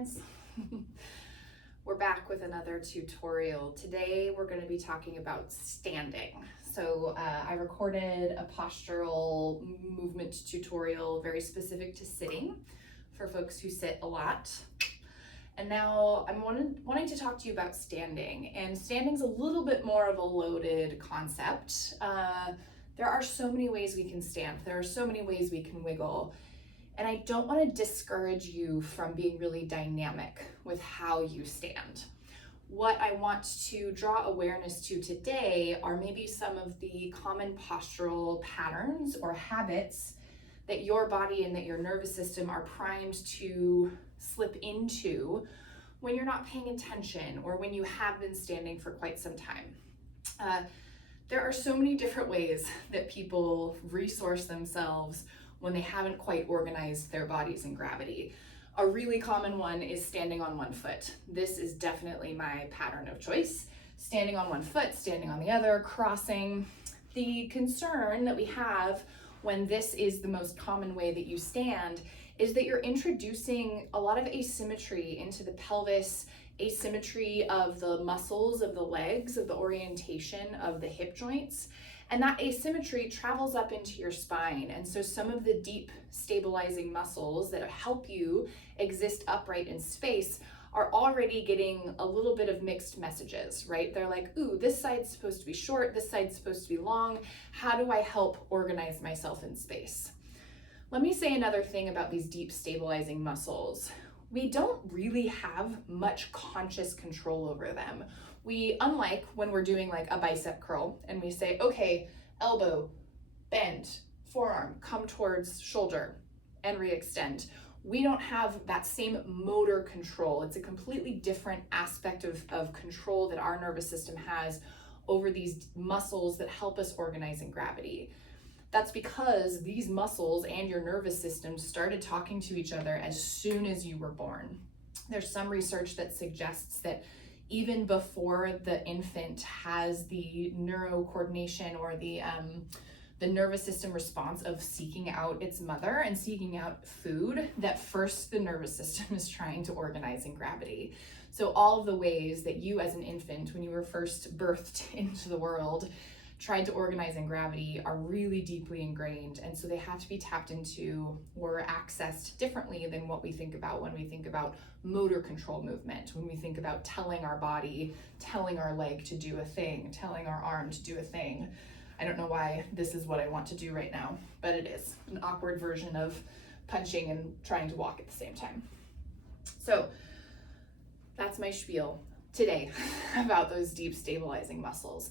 friends. We're back with another tutorial. Today we're going to be talking about standing. So I recorded a postural movement tutorial very specific to sitting for folks who sit a lot. And now I'm wanting to talk to you about standing. And standing's a little bit more of a loaded concept. There are so many ways we can stand. There are so many ways we can wiggle. And I don't want to discourage you from being really dynamic with how you stand. What I want to draw awareness to today are maybe some of the common postural patterns or habits that your body and that your nervous system are primed to slip into when you're not paying attention or when you have been standing for quite some time. There are so many different ways that people resource themselves when they haven't quite organized their bodies in gravity. A really common one is standing on one foot. This is definitely my pattern of choice. Standing on one foot, standing on the other, crossing. The concern that we have when this is the most common way that you stand is that you're introducing a lot of asymmetry into the pelvis, asymmetry of the muscles of the legs, of the orientation of the hip joints. And that asymmetry travels up into your spine. And so some of the deep stabilizing muscles that help you exist upright in space are already getting a little bit of mixed messages, right? They're like, ooh, this side's supposed to be short, this side's supposed to be long. How do I help organize myself in space? Let me say another thing about these deep stabilizing muscles. We don't really have much conscious control over them. We, unlike when we're doing like a bicep curl and we say, okay, elbow, bend, forearm, come towards shoulder and re-extend. We don't have that same motor control. It's a completely different aspect of control that our nervous system has over these muscles that help us organize in gravity. That's because these muscles and your nervous system started talking to each other as soon as you were born. There's some research that suggests that even before the infant has the neurocoordination or the nervous system response of seeking out its mother and seeking out food, that first the nervous system is trying to organize in gravity. So all of the ways that you as an infant, when you were first birthed into the world, tried to organize in gravity are really deeply ingrained. And so they have to be tapped into or accessed differently than what we think about when we think about motor control movement, when we think about telling our body, telling our leg to do a thing, telling our arm to do a thing. I don't know why this is what I want to do right now, but it is an awkward version of punching and trying to walk at the same time. So that's my spiel today about those deep stabilizing muscles.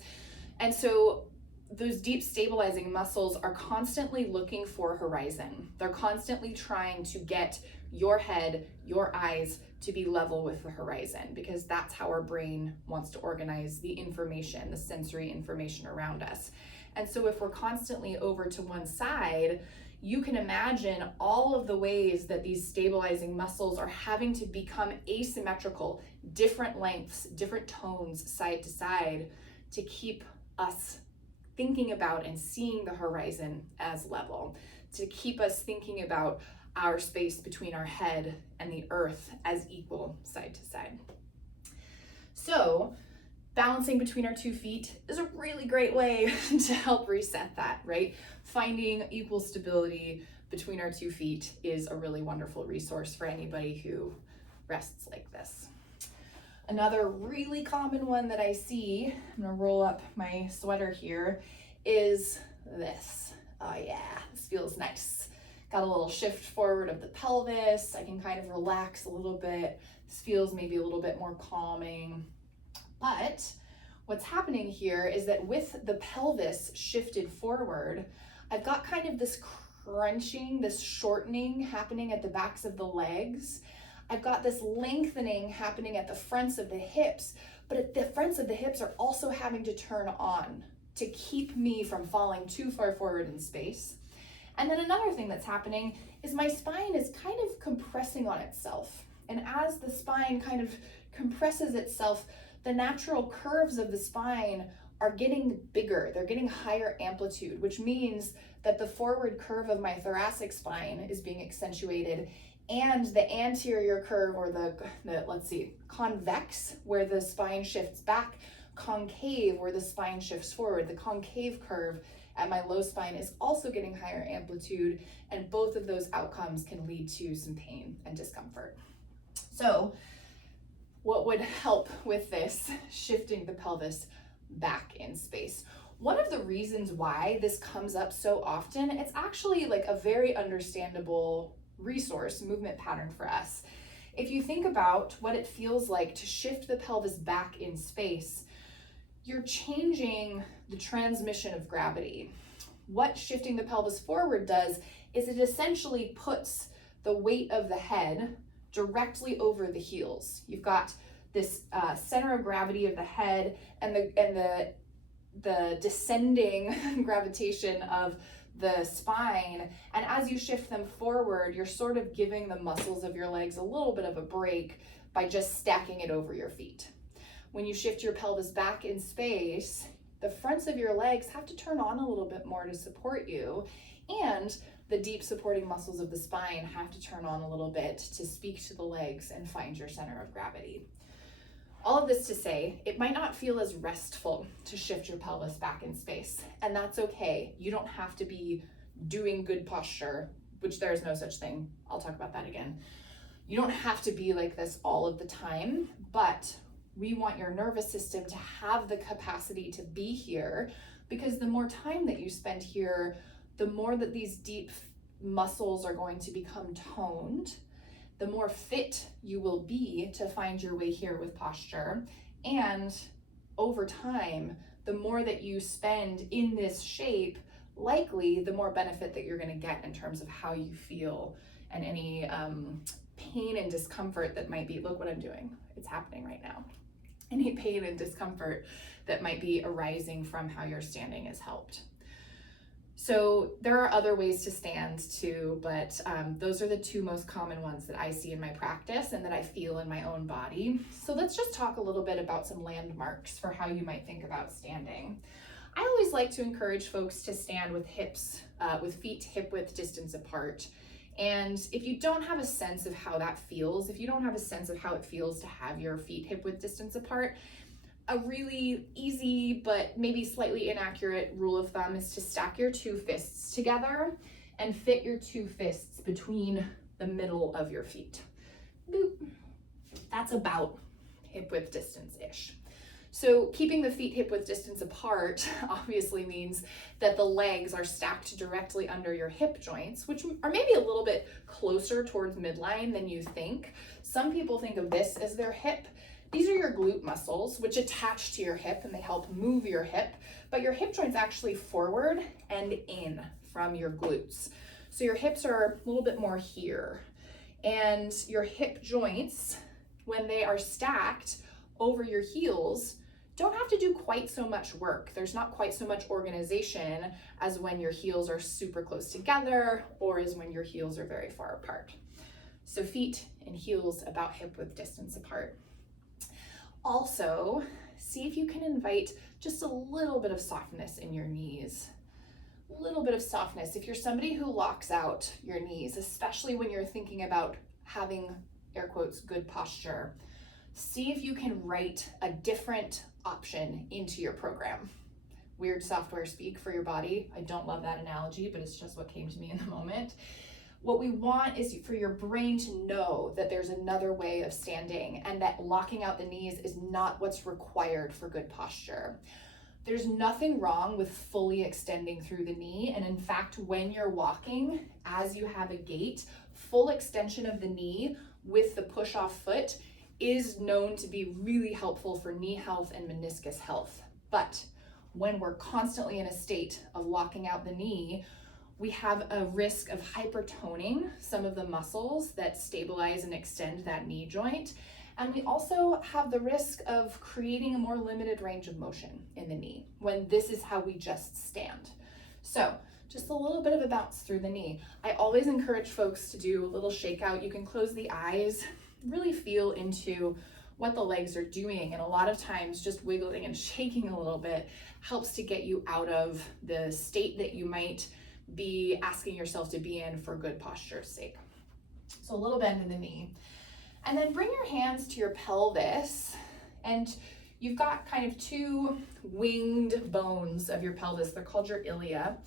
And so those deep stabilizing muscles are constantly looking for horizon. They're constantly trying to get your head, your eyes to be level with the horizon, because that's how our brain wants to organize the information, the sensory information around us. And so if we're constantly over to one side, you can imagine all of the ways that these stabilizing muscles are having to become asymmetrical, different lengths, different tones, side to side, to keep us thinking about and seeing the horizon as level, to keep us thinking about our space between our head and the earth as equal side to side. So balancing between our 2 feet is a really great way to help reset that, right? Finding equal stability between our 2 feet is a really wonderful resource for anybody who rests like this. Another really common one that I see, I'm gonna roll up my sweater here, is this. Oh yeah, this feels nice. Got a little shift forward of the pelvis. I can kind of relax a little bit. This feels maybe a little bit more calming. But what's happening here is that with the pelvis shifted forward, I've got kind of this crunching, this shortening happening at the backs of the legs. I've got this lengthening happening at the fronts of the hips, but at the fronts of the hips are also having to turn on to keep me from falling too far forward in space. And then another thing that's happening is my spine is kind of compressing on itself. And as the spine kind of compresses itself, the natural curves of the spine are getting bigger. They're getting higher amplitude, which means that the forward curve of my thoracic spine is being accentuated and the anterior curve, or the let's see, convex, where the spine shifts back, concave, where the spine shifts forward. The concave curve at my low spine is also getting higher amplitude, and both of those outcomes can lead to some pain and discomfort. So what would help with this, shifting the pelvis back in space? One of the reasons why this comes up so often, it's actually like a very understandable resource, movement pattern for us. If you think about what it feels like to shift the pelvis back in space, you're changing the transmission of gravity. What shifting the pelvis forward does is it essentially puts the weight of the head directly over the heels. You've got this center of gravity of the head and the descending gravitation of the spine, and as you shift them forward, you're sort of giving the muscles of your legs a little bit of a break by just stacking it over your feet. When you shift your pelvis back in space, the fronts of your legs have to turn on a little bit more to support you, and the deep supporting muscles of the spine have to turn on a little bit to speak to the legs and find your center of gravity. All of this to say, it might not feel as restful to shift your pelvis back in space, and that's okay. You don't have to be doing good posture, which there is no such thing. I'll talk about that again. You don't have to be like this all of the time, but we want your nervous system to have the capacity to be here, because the more time that you spend here, the more that these deep muscles are going to become toned, the more fit you will be to find your way here with posture. And over time, the more that you spend in this shape, likely the more benefit that you're going to get in terms of how you feel and any pain and discomfort that might be, look what I'm doing, it's happening right now. Any pain and discomfort that might be arising from how you're standing is helped. So there are other ways to stand too, but those are the two most common ones that I see in my practice and that I feel in my own body. So let's just talk a little bit about some landmarks for how you might think about standing. I always like to encourage folks to stand with feet hip width distance apart. And if you don't have a sense of how that feels, if you don't have a sense of how it feels to have your feet hip width distance apart, a really easy but maybe slightly inaccurate rule of thumb is to stack your two fists together and fit your two fists between the middle of your feet. Boop. That's about hip width distance-ish. So keeping the feet hip width distance apart obviously means that the legs are stacked directly under your hip joints, which are maybe a little bit closer towards midline than you think. Some people think of this as their hip. These are your glute muscles, which attach to your hip and they help move your hip, but your hip joint's actually forward and in from your glutes. So your hips are a little bit more here, and your hip joints, when they are stacked over your heels, don't have to do quite so much work. There's not quite so much organization as when your heels are super close together or as when your heels are very far apart. So feet and heels about hip width distance apart. Also, see if you can invite just a little bit of softness in your knees. A little bit of softness. If you're somebody who locks out your knees, especially when you're thinking about having, air quotes, good posture, see if you can write a different option into your program. Weird software speak for your body. I don't love that analogy, but it's just what came to me in the moment. What we want is for your brain to know that there's another way of standing and that locking out the knees is not what's required for good posture. There's nothing wrong with fully extending through the knee. And in fact, when you're walking, as you have a gait, full extension of the knee with the push-off foot is known to be really helpful for knee health and meniscus health. But when we're constantly in a state of locking out the knee, we have a risk of hypertoning some of the muscles that stabilize and extend that knee joint. And we also have the risk of creating a more limited range of motion in the knee when this is how we just stand. So just a little bit of a bounce through the knee. I always encourage folks to do a little shakeout. You can close the eyes, really feel into what the legs are doing. And a lot of times just wiggling and shaking a little bit helps to get you out of the state that you might be asking yourself to be in for good posture's sake. So a little bend in the knee. And then bring your hands to your pelvis, and you've got kind of two winged bones of your pelvis. They're called your ilia.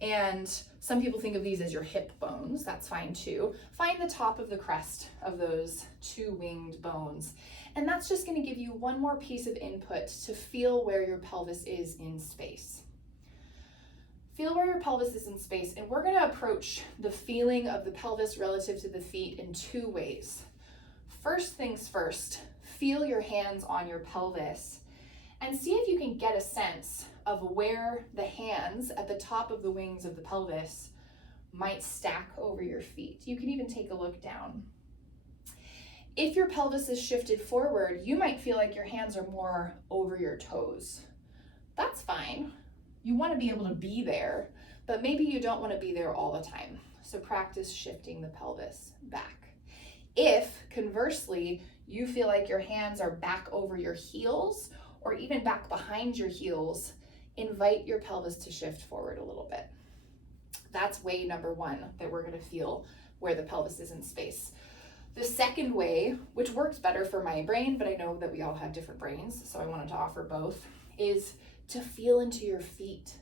And some people think of these as your hip bones. That's fine too. Find the top of the crest of those two winged bones. And that's just going to give you one more piece of input to feel where your pelvis is in space. Feel where your pelvis is in space, and we're going to approach the feeling of the pelvis relative to the feet in two ways. First things first, feel your hands on your pelvis and see if you can get a sense of where the hands at the top of the wings of the pelvis might stack over your feet. You can even take a look down. If your pelvis is shifted forward, you might feel like your hands are more over your toes. That's fine. You want to be able to be there, but maybe you don't want to be there all the time. So practice shifting the pelvis back. If, conversely, you feel like your hands are back over your heels or even back behind your heels, invite your pelvis to shift forward a little bit. That's way number one that we're going to feel where the pelvis is in space. The second way, which works better for my brain, but I know that we all have different brains, so I wanted to offer both, is to feel into your feet.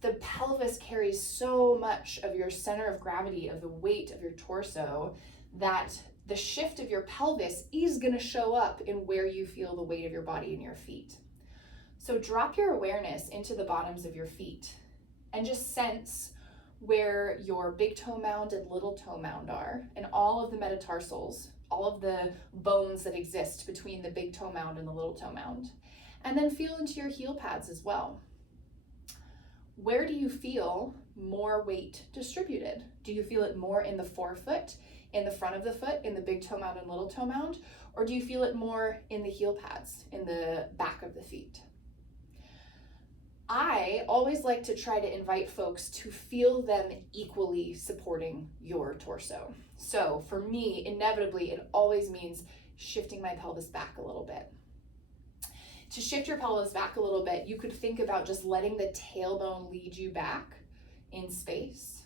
The pelvis carries so much of your center of gravity, of the weight of your torso, that the shift of your pelvis is going to show up in where you feel the weight of your body in your feet. So drop your awareness into the bottoms of your feet and just sense where your big toe mound and little toe mound are, and all of the metatarsals, all of the bones that exist between the big toe mound and the little toe mound. And then feel into your heel pads as well. Where do you feel more weight distributed? Do you feel it more in the forefoot, in the front of the foot, in the big toe mound and little toe mound? Or do you feel it more in the heel pads, in the back of the feet? I always like to try to invite folks to feel them equally supporting your torso. So for me, inevitably, it always means shifting my pelvis back a little bit. To shift your pelvis back a little bit, you could think about just letting the tailbone lead you back in space.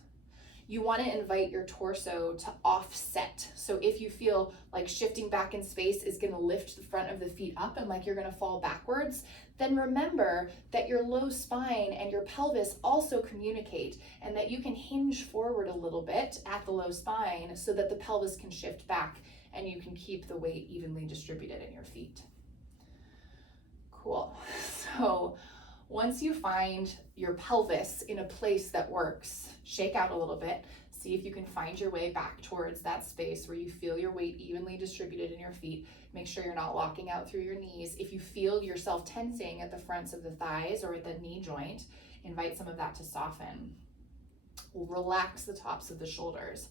You want to invite your torso to offset. So if you feel like shifting back in space is going to lift the front of the feet up and like you're going to fall backwards, then remember that your low spine and your pelvis also communicate, and that you can hinge forward a little bit at the low spine so that the pelvis can shift back and you can keep the weight evenly distributed in your feet. Cool. So once you find your pelvis in a place that works, shake out a little bit. See if you can find your way back towards that space where you feel your weight evenly distributed in your feet. Make sure you're not locking out through your knees. If you feel yourself tensing at the fronts of the thighs or at the knee joint, invite some of that to soften. Relax the tops of the shoulders.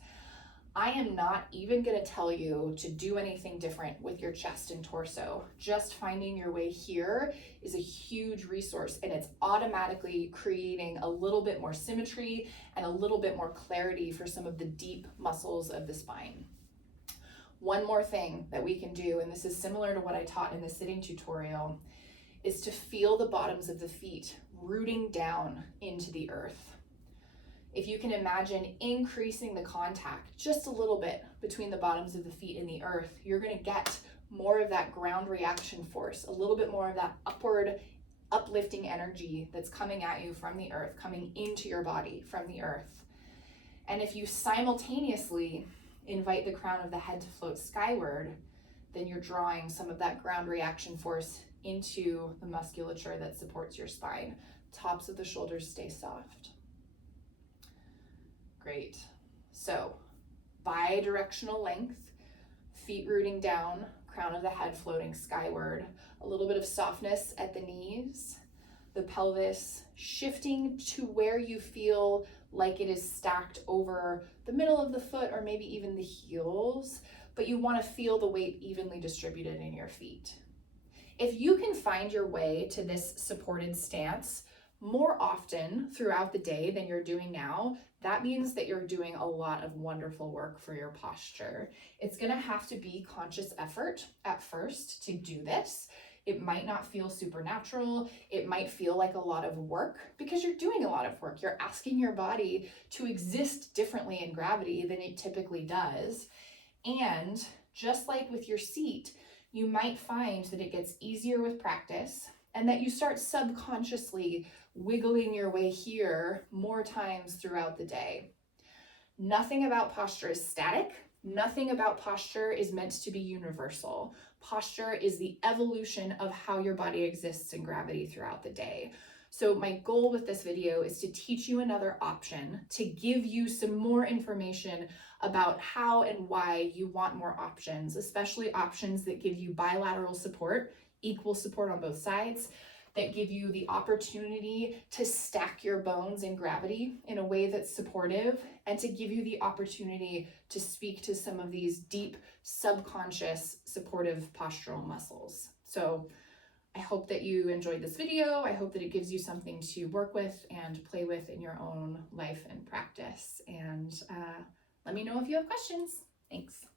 I am not even going to tell you to do anything different with your chest and torso. Just finding your way here is a huge resource, and it's automatically creating a little bit more symmetry and a little bit more clarity for some of the deep muscles of the spine. One more thing that we can do, and this is similar to what I taught in the sitting tutorial, is to feel the bottoms of the feet rooting down into the earth. If you can imagine increasing the contact just a little bit between the bottoms of the feet and the earth, you're going to get more of that ground reaction force, a little bit more of that upward uplifting energy that's coming at you from the earth, coming into your body from the earth. And if you simultaneously invite the crown of the head to float skyward, then you're drawing some of that ground reaction force into the musculature that supports your spine. Tops of the shoulders stay soft. Great. So bi-directional length, feet rooting down, crown of the head floating skyward, a little bit of softness at the knees, the pelvis shifting to where you feel like it is stacked over the middle of the foot or maybe even the heels, but you want to feel the weight evenly distributed in your feet. If you can find your way to this supported stance more often throughout the day than you're doing now, that means that you're doing a lot of wonderful work for your posture. It's going to have to be conscious effort at first to do this. It might not feel supernatural. It might feel like a lot of work because you're doing a lot of work. You're asking your body to exist differently in gravity than it typically does. And just like with your seat, you might find that it gets easier with practice and that you start subconsciously wiggling your way here more times throughout the day. Nothing about posture is static. Nothing about posture is meant to be universal. Posture is the evolution of how your body exists in gravity throughout the day. So my goal with this video is to teach you another option, to give you some more information about how and why you want more options, especially options that give you bilateral support, equal support on both sides, that give you the opportunity to stack your bones in gravity in a way that's supportive, and to give you the opportunity to speak to some of these deep subconscious supportive postural muscles. So I hope that you enjoyed this video. I hope that it gives you something to work with and play with in your own life and practice. And let me know if you have questions. Thanks.